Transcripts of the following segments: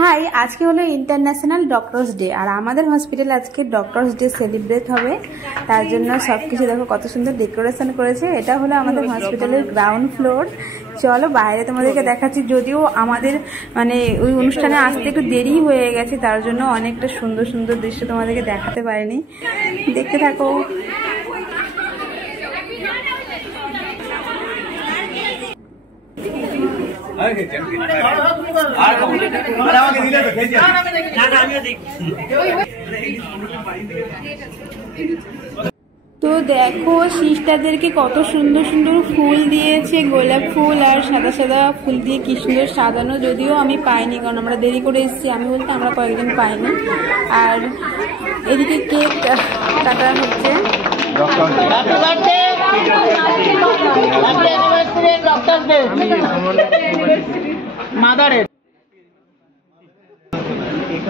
High, আজকে হলো international doctors day আর আমাদের হসপিটালে আজকে ডক্টরস ডে সেলিব্রেট হবে। তার জন্য সবকিছু দেখো কত সুন্দর ডেকোরেশন করেছে। এটা হলো আমাদের হসপিটালের গ্রাউন্ড ফ্লোর। চলো বাইরে তোমাদেরকে দেখাচ্ছি, যদিও আমাদের মানে ওই অনুষ্ঠানে আসতে একটু দেরি হয়ে গেছে, তার জন্য অনেকটা সুন্দর সুন্দর দৃশ্য তোমাদেরকে দেখাতে পারিনি। দেখতে থাকো। তো দেখো সিস্টারদেরকে কত সুন্দর সুন্দর ফুল দিয়েছে, গোলাপ ফুল আর সাদা সাদা ফুল দিয়ে কি সুন্দর সাজানো। যদিও আমি পাইনি, কারণ আমরা দেরি করে এসেছি, আমি বলতে আমরা কয়েকদিন পাইনি। আর এদিকে কেক কাটা হচ্ছে। মাদারে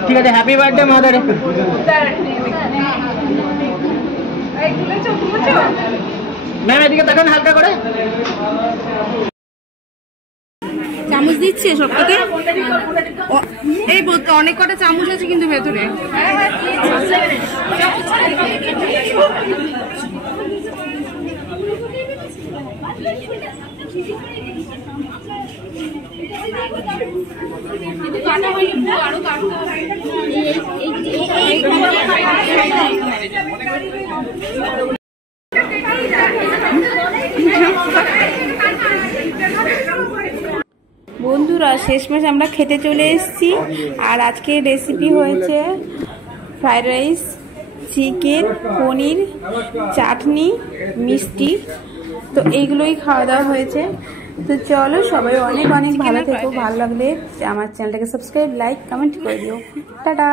ঠিক আছে, হ্যাপি বার্থডে মাদারে। ম্যাম এদিকে তাকান হালকা করে। চামচ দিচ্ছে সব থেকে, এই বলতে অনেক কটা চামচ আছে কিন্তু ভেতরে। বন্ধুরা শেষমেশ আমরা খেতে চলে এসেছি। আর আজকে রেসিপি হয়েছে ফ্রাইড রাইস, চিকেন, পনির, চাটনি, মিষ্টি। তো এইগুলোই খাওয়া দাওয়া হয়েছে। তো চলো সবাই অনেক অনেক ভালো থেকো। ভালো লাগলে আমার চ্যানেলটাকে সাবস্ক্রাইব, লাইক, কমেন্ট করে দিও। টাটা।